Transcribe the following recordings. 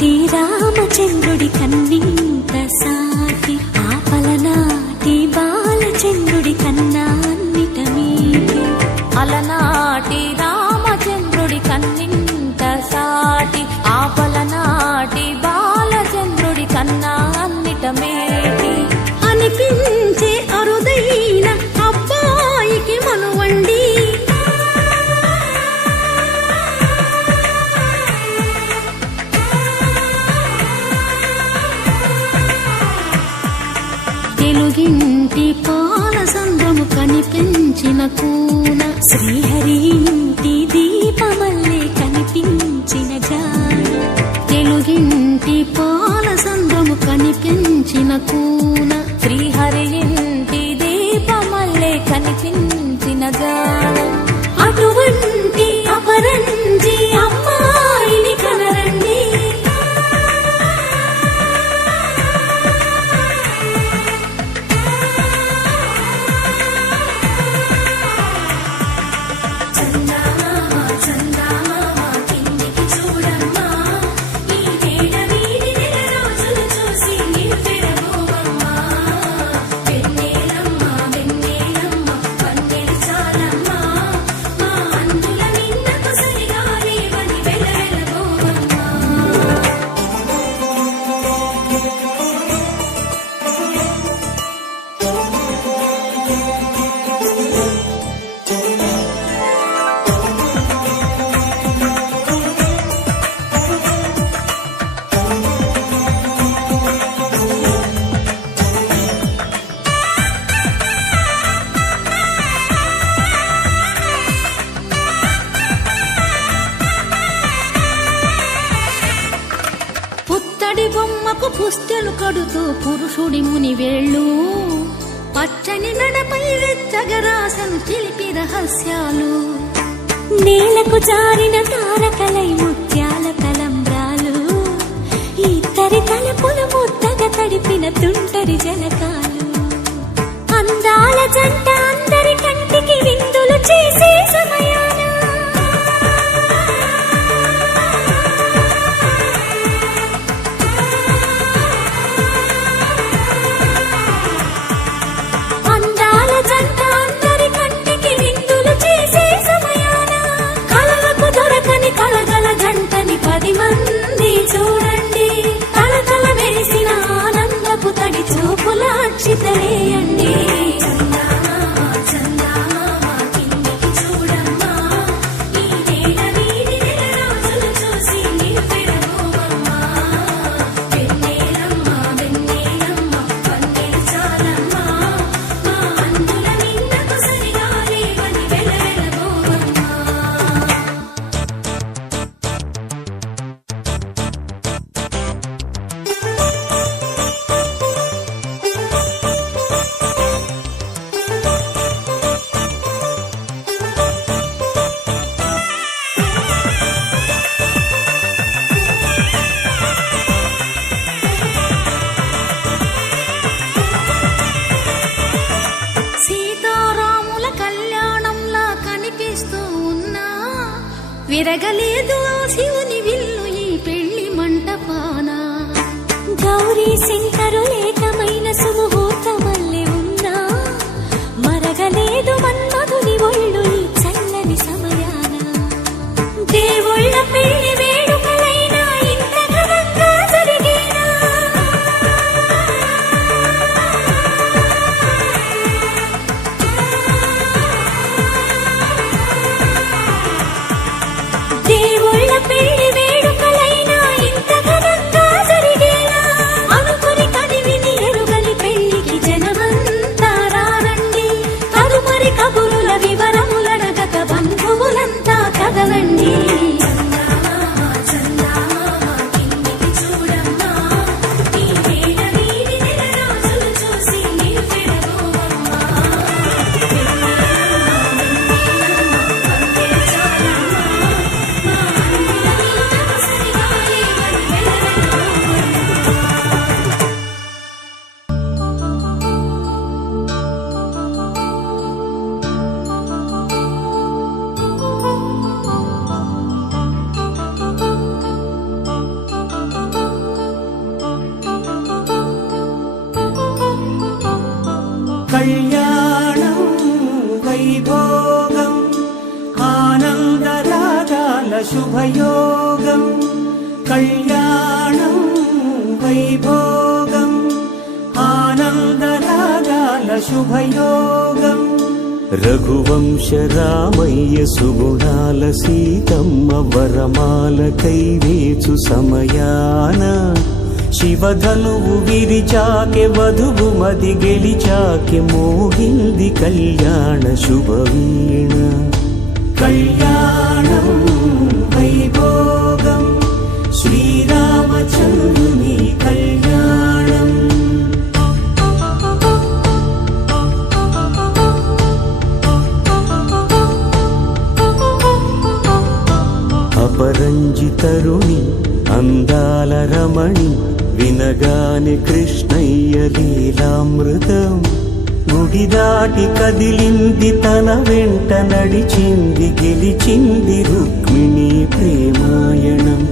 అలనాటి రామచంద్రుడి కన్నింత సాటి ఆపలనాటి బాలచంద్రుడి కన్నా అన్నిట మీది. అలనాటి రామచంద్రుడి కన్నింత సాటి ఆపలనాటి బాలచంద్రుడి కన్నా అన్నిట మేటి అనిపించే అరుదైన అబ్బాయికి మనువండి. తెలుగింటి పాలసంద్రము కనిపించిన కూన శ్రీహరి ఇంటి దీపమల్లే కనిపించిన జాన. తెలుగింటి పాలసంద్రము కనిపించిన కూన శ్రీహరి ఇంటి దీపమల్లే కనిపించిన గానం. అటువంటి అపరంజి అమ్మాయిని కనరండి. పుత్తడి బొమ్మకు పుస్తెలు కడుతూ పురుషుడి ముని వేళ్ళు పచ్చని నడపై వెచ్చగరాసను చిలిపి రహస్యాలు. నేలకు జారిన తారకలై ముత్యాల తలంబ్రాలు ఇద్దరి తలపుల ముద్దగా తడిపిన తుంటరి జలకాలు. అందాల జంట అందరి కంటికి విందులు చేసే సమయాన పది మంది చూడండి తలతల మెరిసిన ఆనందపు తడి చూపుల అక్షితలేయండి. విరగలేదు ఆ శివుని విల్లు ఈ పెళ్లి మంటపాన. గౌరీ శంకరులేకమైన సుముహూర్తమల్లె ఉన్నా మరగలేదు మన్మధుని ఒళ్ళు ఈ చల్లని సమయాన. దేవుళ్ళ పెళ్లి వేడుకలైనా ఇంత ఘనంగా జరిగేనా. దేవుళ్ళ పెళ్లి వైభోగం ఆనందరాగాల శుభయోగం కళ్యాణం వైభోగం ఆనందరాగాల శుభయోగం రఘువంశ రామయ్య సుగుణాల సీతమ్మ వరమాల కైవేచు సమయాన శివధనువు విరిచాకె వధువు మది గెలిచాకె మోగింది కళ్యాణ శుభవీణ కళ్యాణం వైభోగం శ్రీరామచంద్రుని కళ్యాణం అపరంజి తరుణి అందాల రమణి వినగానే కృష్ణయ్య లీలామృతం గుడి దాటి కదిలింది తన వెంట నడిచింది గెలిచింది రుక్మిణి ప్రేమాయణం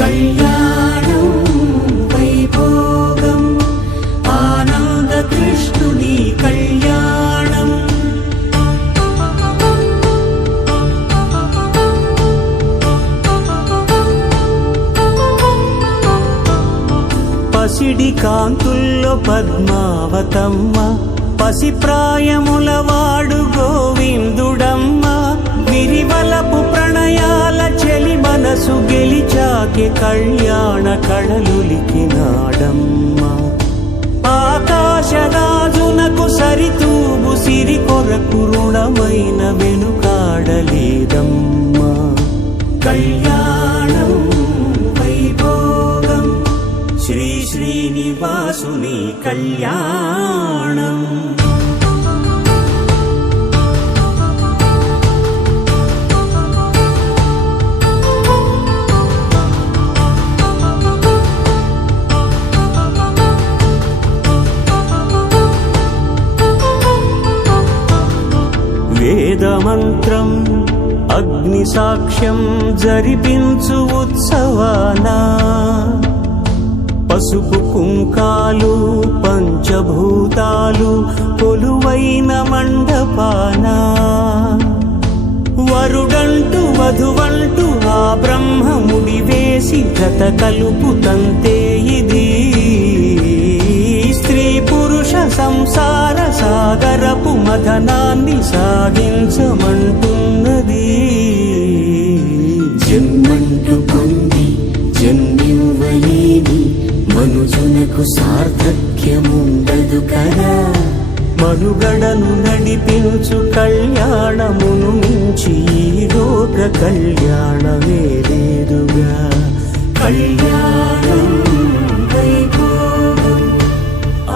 కళ్యాణం వైభోగం ఆనంద కృష్ణుని కళ్యాణం పసిడి కాంతుల్లో పద్మావతమ్మ పసిప్రాయముల వాడు గోవిందుడమ్మ విరివలపు ప్రణయాల చెలి మనసు గెలిచాకె కళ్యాణ కళలులికినాడమ్మ ఆకాశరాజునకు సరితూగు సిరి కొరకు రుణమైన వెనుకాడలేదమ్మ కళ్యాణం వైభోగం శ్రీ శ్రీనివాసుని కళ్యాణం వేదమంత్రం అగ్ని సాక్ష్యం జరిపించు ఉత్సవానా పసుపు కుంకాలు పంచభూతాలు కొలువైన మండపాన వరుడంటూ వధువంటూ ఆ బ్రహ్మముడి వేసి జత కలుపుతంతే ఇది స్త్రీ పురుష సంసార సాగరపు మథనాన్ని సాగించమంటున్నది జన్మంటూ పొంది జన్మివ్వలేని మనుజునకు సార్థక్యముండదు కదా మనుగడను నడిపించు కళ్యాణమును మించి ఈ లోక కళ్యాణమే లేదుగా కళ్యాణం వైభోగం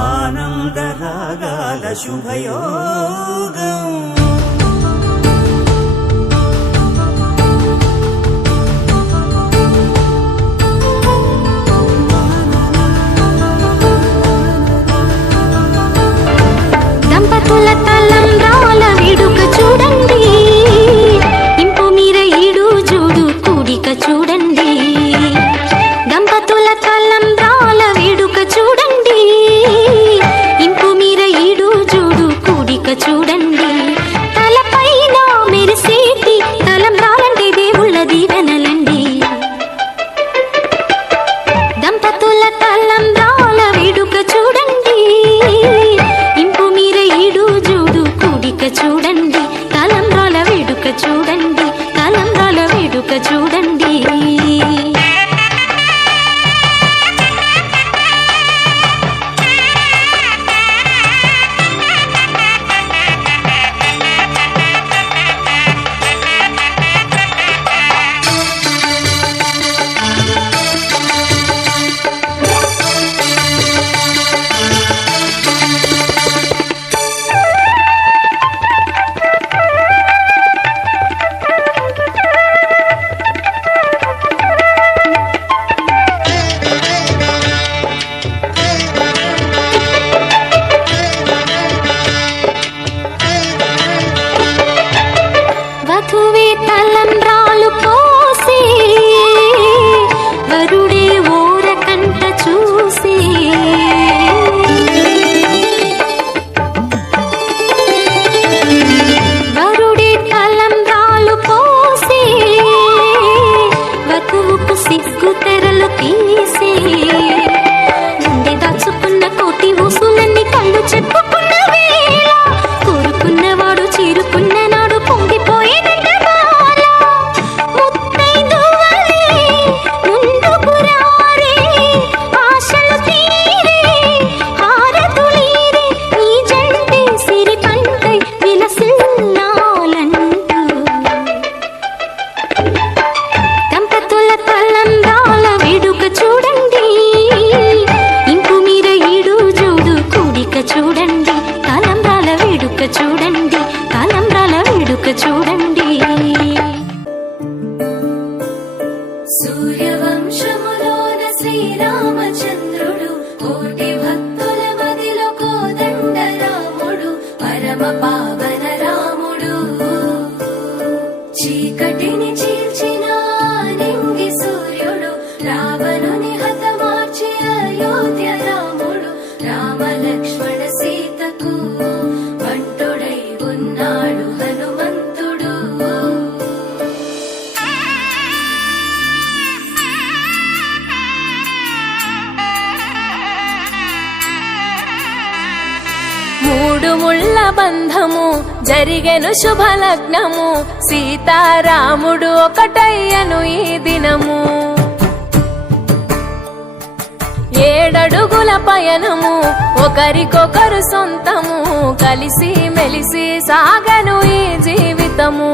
ఆనందరాగాల శుభయోగం దంపతుల తలంబ్రాల వేడుక చూడండి ఇంపు మీర ఈడు జోడు కూడిక చూడండి దంపతుల తలంబ్రాల వేడుక చూడండి ఇంపు మీర ఈడు జోడు కూడిక చూడండి సూర్యవంశములోన శ్రీరామచంద్రుడు కోటి భక్తుల మదిలో కోదండ రాముడు పరమ పావన రాముడు చీకటిని చీల్చిన నింగి సూర్యుడు రావణుని హతమార్చి అయోధ్య రాముడు రామ లక్ష్మణ సీతకు బంటుడై ఉన్నాడు హనుమంతుడు మూడు ముళ్ళ బంధము జరిగెను శుభలగ్నము సీతారాముడు ఒకటయ్యను ఈ దినము ఏడడుగుల పయనము ఒకరికొకరు సొంతము కలిసి మెలిసి సాగను ఈ జీవితము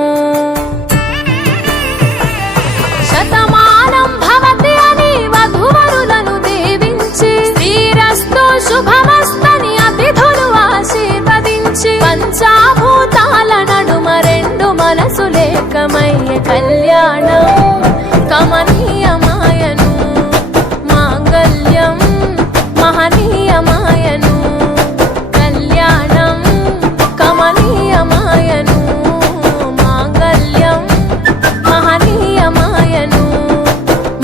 శతమానం భవతి అని వధువరులను దీవించి శ్రీరస్తు శుభమస్తని అతిథులు ఆశీర్వదించి పంచాభూతాల నడుమ రెండు మనసులేకమయ్య కళ్యాణం కమనీయమాయను మాంగళ్యం మహనీయమాయను కళ్యాణం కమనీయమాయను మాంగళ్యం మహనీయమాయను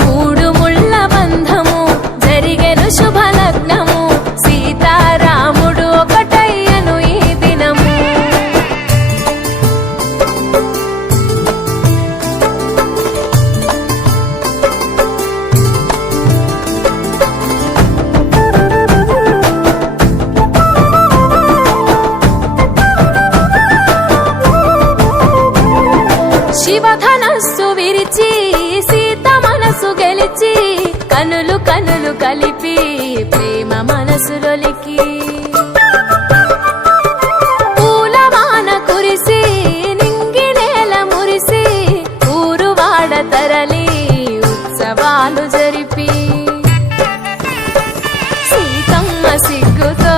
మూడు ముళ్ళ బంధము జరిగెను శుభలగ్నము సీతారాముడు ఒకటయ్యను ఈ దినము శివధనస్సు విరిచి సీత మనసు గెలిచి కనులు కనులు కలిపి ప్రేమ మనసులొలికి పూలవాన కురిసి నింగి నేల మురిసి ఊరువాడ తరలి ఉత్సవాలు జరిపి సీతమ్మ సిగ్గుతో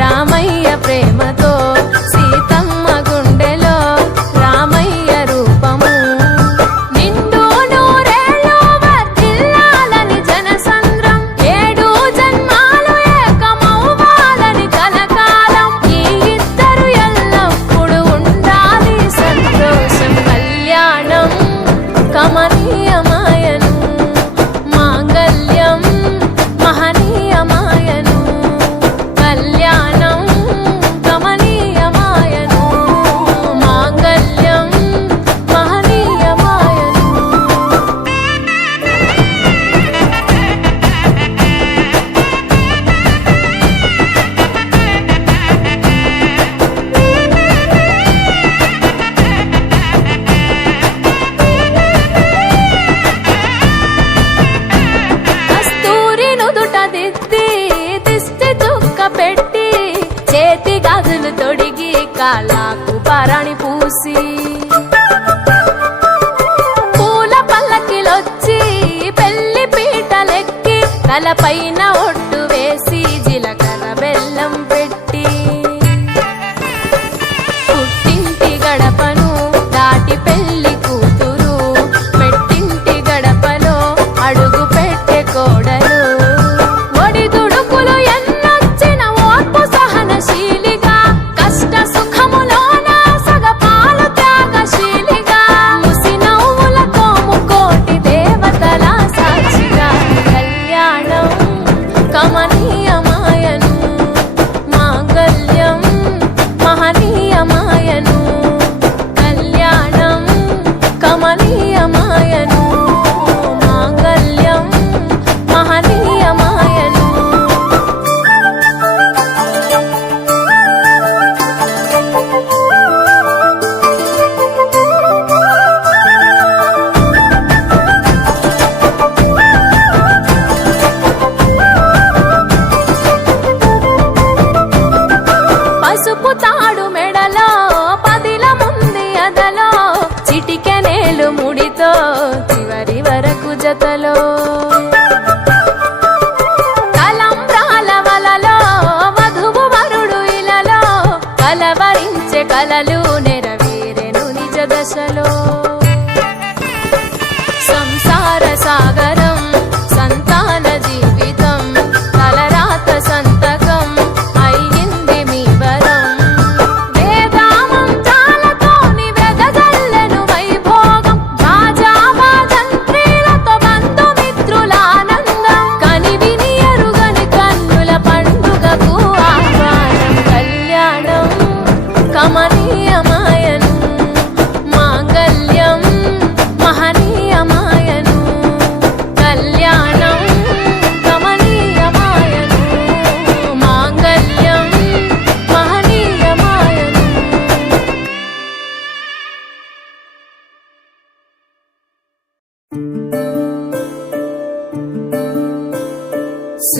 రామయ్య ప్రేమతో సీతమ్మ గుండెలో రామయ్య రూపము నిండు నూరేళ్ళు వర్ధిల్లాలని జనసంద్రం ఏడు జన్మాలు ఏకమవ్వాలని కలకాలం ఈ ఇద్దరు ఎల్లప్పుడు ఉండాలి సంతోషం కళ్యాణం కమనీయమాయను మాంగళ్యం మహనీయమాయను కళ్యాణం కమనీయమాయను మాంగళ్యం మహనీయమాయను కస్తూరి నుదుట దిద్ది దిష్టి చుక్క పెట్టి చేతి గాజులు తొడిగి కాళ్ళకు పరాణి పూసి పూల పల్లకిలొచ్చి పెళ్లి పీటలెక్కి తలపైన ఒట్టు వేసి జీలకర్ర బెల్లం పెట్టి పుట్టింటి గడపను దాటి పెళ్లి కూతురు పెట్టింటి గడపలో అడుగు పెట్టే కోడలు ఒడిదుడుకులు ఎన్నొచ్చిన ఓర్పు సహనశీలిగా కష్ట సుఖములోన సగపాలు త్యాగశీలిగా ముసి నవ్వులతో ముకోటి దేవతల సాక్షిగా కళ్యాణం కమనీయమాయను మాంగళ్యం మహనీయమాయను కళ్యాణం కమనీయమాయను మాంగళ్యం మహనీయమాయను పసుపు తాడు మెడలో పదిల ముంది అదలో చిటికెనేలు ముడితో చివరి వరకు జతలో తలంబ్రాల వలలో వధువు వరుడు ఇలలో కలవరించే కలలు నెరవేరెను నిజ దశలో సంసార సాగర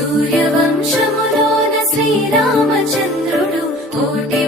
సూర్యవంశములోన శ్రీరామచంద్రుడు కోటి